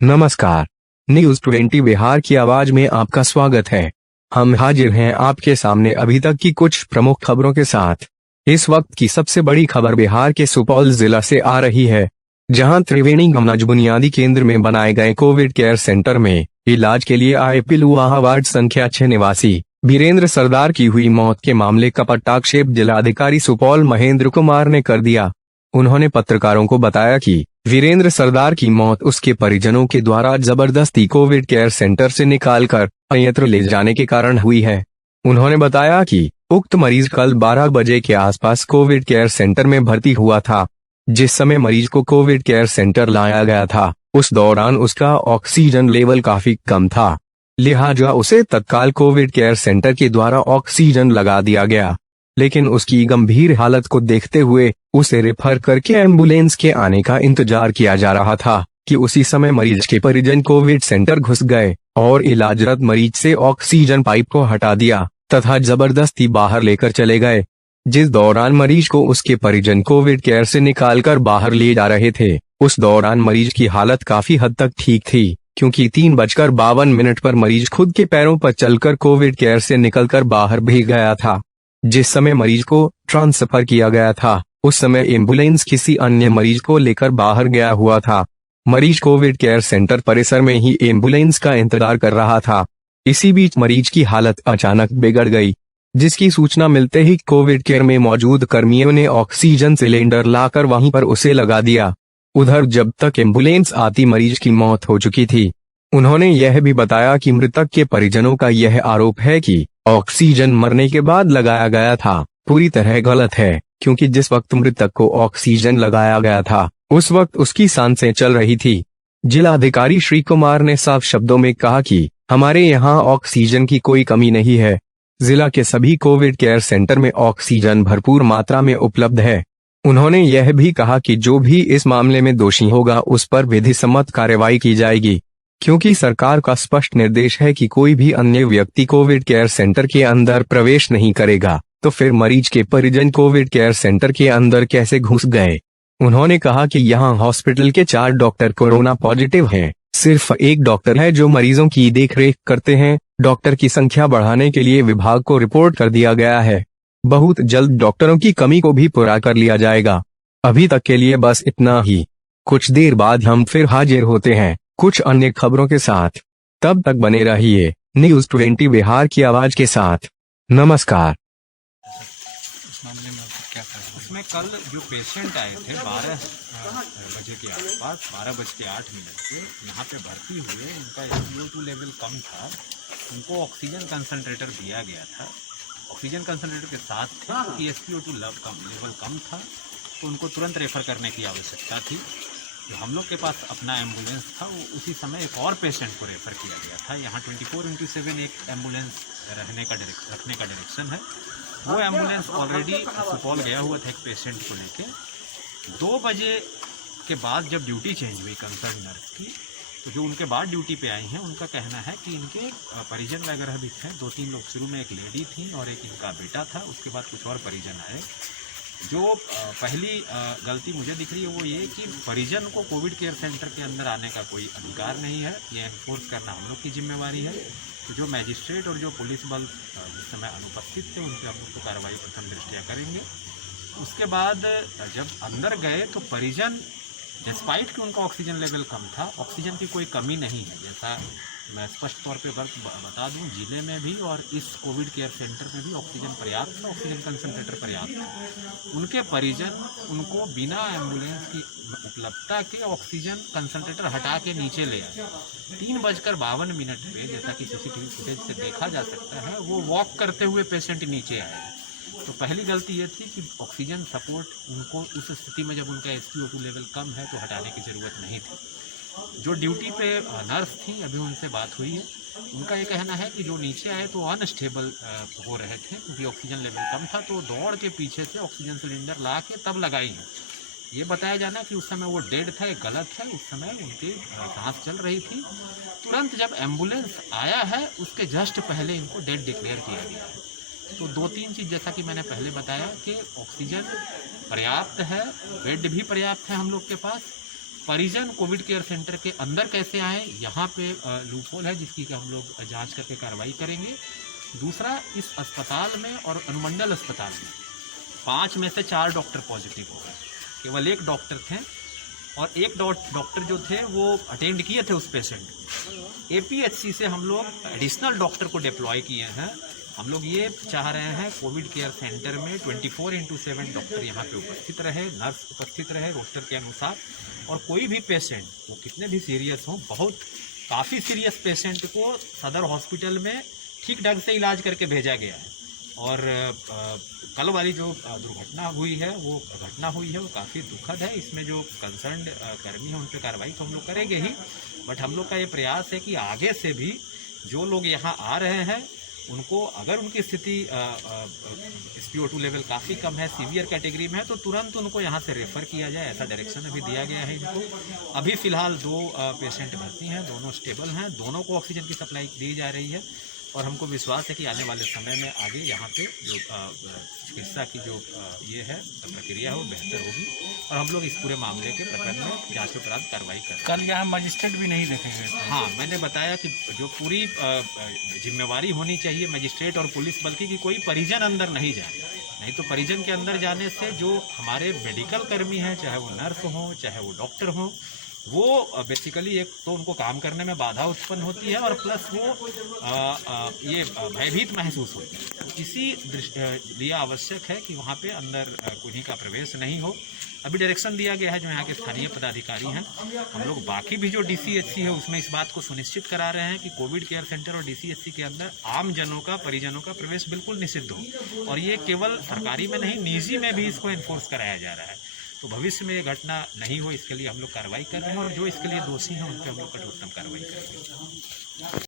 नमस्कार। न्यूज 20 बिहार की आवाज में आपका स्वागत है। हम हाजिर हैं आपके सामने अभी तक की कुछ प्रमुख खबरों के साथ। इस वक्त की सबसे बड़ी खबर बिहार के सुपौल जिला से आ रही है, जहां त्रिवेणी गमनज बुनियादी केंद्र में बनाए गए कोविड केयर सेंटर में इलाज के लिए आए पिलुआ वार्ड संख्या 6 निवासी वीरेंद्र सरदार की हुई मौत के मामले का पट्टाक्षेप जिलाधिकारी सुपौल महेंद्र कुमार ने कर दिया। उन्होंने पत्रकारों को बताया कि वीरेंद्र सरदार की मौत उसके परिजनों के द्वारा जबरदस्ती कोविड केयर सेंटर से निकालकर अन्यत्र ले जाने के कारण हुई है। उन्होंने बताया कि उक्त मरीज कल 12 बजे के आसपास कोविड केयर सेंटर में भर्ती हुआ था। जिस समय मरीज को कोविड केयर सेंटर लाया गया था, उस दौरान उसका ऑक्सीजन लेवल काफी कम था, लिहाजा उसे तत्काल कोविड केयर सेंटर के द्वारा ऑक्सीजन लगा दिया गया। लेकिन उसकी गंभीर हालत को देखते हुए उसे रेफर करके एम्बुलेंस के आने का इंतजार किया जा रहा था कि उसी समय मरीज के परिजन कोविड सेंटर घुस गए और इलाजरत मरीज से ऑक्सीजन पाइप को हटा दिया तथा जबरदस्ती बाहर लेकर चले गए। जिस दौरान मरीज को उसके परिजन कोविड केयर से निकालकर बाहर ले जा रहे थे, उस दौरान मरीज की हालत काफी हद तक ठीक थी, क्योंकि 3:52 पर मरीज खुद के पैरों पर चलकर कोविड केयर से निकलकर बाहर भी गया था। जिस समय मरीज को ट्रांसफर किया गया था, उस समय एम्बुलेंस किसी अन्य मरीज को लेकर बाहर गया हुआ था। मरीज कोविड केयर सेंटर परिसर में ही एम्बुलेंस का इंतजार कर रहा था। इसी बीच मरीज की हालत अचानक बिगड़ गई, जिसकी सूचना मिलते ही कोविड केयर में मौजूद कर्मियों ने ऑक्सीजन सिलेंडर लाकर वहीं पर उसे लगा दिया। उधर जब तक एम्बुलेंस आती मरीज की मौत हो चुकी थी। उन्होंने यह भी बताया कि मृतक के परिजनों का यह आरोप है कि ऑक्सीजन मरने के बाद लगाया गया था पूरी तरह गलत है, क्योंकि जिस वक्त मृतक को ऑक्सीजन लगाया गया था, उस वक्त उसकी सांसें चल रही थी। जिलाधिकारी श्री कुमार ने साफ शब्दों में कहा कि हमारे यहाँ ऑक्सीजन की कोई कमी नहीं है। जिला के सभी कोविड केयर सेंटर में ऑक्सीजन भरपूर मात्रा में उपलब्ध है। उन्होंने यह भी कहा कि जो भी इस मामले में दोषी होगा उस पर विधि सम्मत कार्रवाई की जाएगी, क्योंकि सरकार का स्पष्ट निर्देश है कि कोई भी अन्य व्यक्ति कोविड केयर सेंटर के अंदर प्रवेश नहीं करेगा, तो फिर मरीज के परिजन कोविड केयर सेंटर के अंदर कैसे घुस गए। उन्होंने कहा कि यहाँ हॉस्पिटल के 4 डॉक्टर कोरोना पॉजिटिव हैं। सिर्फ एक डॉक्टर है जो मरीजों की देखरेख करते हैं। डॉक्टर की संख्या बढ़ाने के लिए विभाग को रिपोर्ट कर दिया गया है। बहुत जल्द डॉक्टरों की कमी को भी पूरा कर लिया जाएगा। अभी तक के लिए बस इतना ही। कुछ देर बाद हम फिर हाजिर होते हैं कुछ अन्य खबरों के साथ। तब तक बने रहिए न्यूज 20 बिहार की आवाज के साथ। नमस्कार। उसमें कल जो पेशेंट आए थे 12 बजे के आसपास 12:08 पे यहाँ पे भर्ती हुए, उनका SpO2 लेवल कम था, उनको ऑक्सीजन कंसंट्रेटर दिया गया था। ऑक्सीजन कंसंट्रेटर के साथ कि SpO2 लेवल कम था, तो उनको तुरंत रेफर करने की आवश्यकता थी। जो हम लोग के पास अपना एम्बुलेंस था, वो उसी समय एक और पेशेंट को रेफ़र किया गया था। यहाँ 24/7 एक एम्बुलेंस रखने का डायरेक्शन है। वो एम्बुलेंस ऑलरेडी सुपौल गया हुआ था एक पेशेंट को लेके। 2 बजे के बाद जब ड्यूटी चेंज हुई कंसर्न नर्स की, तो जो उनके बाद ड्यूटी पे आई हैं, उनका कहना है कि इनके परिजन वगैरह भी थे। 2-3 लोग, शुरू में एक लेडी थी और एक इनका बेटा था, उसके बाद कुछ और परिजन आए। जो पहली गलती मुझे दिख रही है वो ये कि परिजन को कोविड केयर सेंटर के अंदर आने का कोई अधिकार नहीं है। ये एनफोर्स करना हम लोग की जिम्मेवारी है। तो जो मैजिस्ट्रेट और जो पुलिस बल जिस समय अनुपस्थित थे, उन पर हम लोग तो कार्रवाई प्रथम दृष्टया करेंगे। उसके बाद जब अंदर गए तो परिजन, डिस्पाइट कि उनका ऑक्सीजन लेवल कम था, ऑक्सीजन की कोई कमी नहीं है। जैसा मैं स्पष्ट तौर पे बता दूं, जिले में भी और इस कोविड केयर सेंटर में भी ऑक्सीजन पर्याप्त है, ऑक्सीजन कंसंट्रेटर पर्याप्त है। उनके परिजन उनको बिना एम्बुलेंस की उपलब्धता के ऑक्सीजन कंसंट्रेटर हटा के नीचे ले आए। 3:52 पे, जैसा कि CCTV फुटेज से देखा जा सकता है, वो वॉक करते हुए पेशेंट नीचे आए। तो पहली गलती ये थी कि ऑक्सीजन सपोर्ट उनको उस स्थिति में, जब उनका SpO2 लेवल कम है, तो हटाने की ज़रूरत नहीं थी। जो ड्यूटी पे नर्स थी, अभी उनसे बात हुई है, उनका ये कहना है कि जो नीचे आए तो अनस्टेबल हो रहे थे, क्योंकि ऑक्सीजन लेवल कम था, तो दौड़ के पीछे से ऑक्सीजन सिलेंडर ला के तब लगाई है। ये बताया जाना कि उस समय वो डेड था, ये गलत है। उस समय उनकी सांस चल रही थी। तुरंत जब एम्बुलेंस आया है, उसके जस्ट पहले इनको डेड डिक्लेयर किया गया है। तो 2-3 चीज़, जैसा कि मैंने पहले बताया कि ऑक्सीजन पर्याप्त है, बेड भी पर्याप्त है हम लोग के पास। परिजन कोविड केयर सेंटर के अंदर कैसे आए, यहाँ पे लूपहोल है जिसकी कि हम लोग जांच करके कार्रवाई करेंगे। दूसरा, इस अस्पताल में और अनुमंडल अस्पताल में 5 में से 4 डॉक्टर पॉजिटिव हो गए। केवल एक डॉक्टर थे और एक डॉक्टर जो थे वो अटेंड किए थे उस पेशेंट को। एपीएचसी से हम लोग एडिशनल डॉक्टर को डिप्लॉय किए हैं। हम लोग ये चाह रहे हैं कोविड केयर सेंटर में 24/7 डॉक्टर यहाँ पे उपस्थित रहे, नर्स उपस्थित रहे रोस्टर के अनुसार, और कोई भी पेशेंट वो कितने भी सीरियस हों, काफ़ी सीरियस पेशेंट को सदर हॉस्पिटल में ठीक ढंग से इलाज करके भेजा गया है। और कल वाली जो दुर्घटना हुई है, वो घटना हुई है, वो काफ़ी दुखद है। इसमें जो कंसर्न कर्मी है उन पर कार्रवाई तो हम लोग करेंगे ही, बट हम लोग का ये प्रयास है कि आगे से भी जो लोग यहाँ आ रहे हैं उनको, अगर उनकी स्थिति SpO2 लेवल काफ़ी कम है, सीवियर कैटेगरी में है, तो तुरंत उनको यहाँ से रेफ़र किया जाए, ऐसा डायरेक्शन अभी दिया गया है इनको। अभी फ़िलहाल 2 पेशेंट भर्ती हैं, दोनों स्टेबल हैं, दोनों को ऑक्सीजन की सप्लाई दी जा रही है और हमको विश्वास है कि आने वाले समय में आगे यहाँ पे जो चिकित्सा की जो ये है प्रक्रिया है वो बेहतर होगी और हम लोग इस पूरे मामले के प्रकरण में जांच उपरांत कार्रवाई करें। कल यहाँ मजिस्ट्रेट भी नहीं देखे गए थे। हाँ, मैंने बताया कि जो पूरी जिम्मेवारी होनी चाहिए मजिस्ट्रेट और पुलिस बल की कोई परिजन अंदर नहीं जाए, नहीं तो परिजन के अंदर जाने से जो हमारे मेडिकल कर्मी हैं, चाहे वो नर्स हों चाहे वो डॉक्टर हों, वो बेसिकली एक तो उनको काम करने में बाधा उत्पन्न होती है और प्लस वो ये भयभीत महसूस होते हैं। इसी लिए आवश्यक है कि वहाँ पे अंदर किन्हीं का प्रवेश नहीं हो। अभी डायरेक्शन दिया गया है जो यहाँ के स्थानीय पदाधिकारी हैं, हम लोग बाकी भी जो DCHC है उसमें इस बात को सुनिश्चित करा रहे हैं कि कोविड केयर सेंटर और DCHC के अंदर आम जनों का, परिजनों का प्रवेश बिल्कुल निषिद्ध हो, और ये केवल सरकारी में नहीं, निजी में भी इसको एनफोर्स कराया जा रहा है। तो भविष्य में ये घटना नहीं हो, इसके लिए हम लोग कार्रवाई कर रहे हैं और जो इसके लिए दोषी हैं उन पर हम लोग कठोरतम कार्रवाई करेंगे।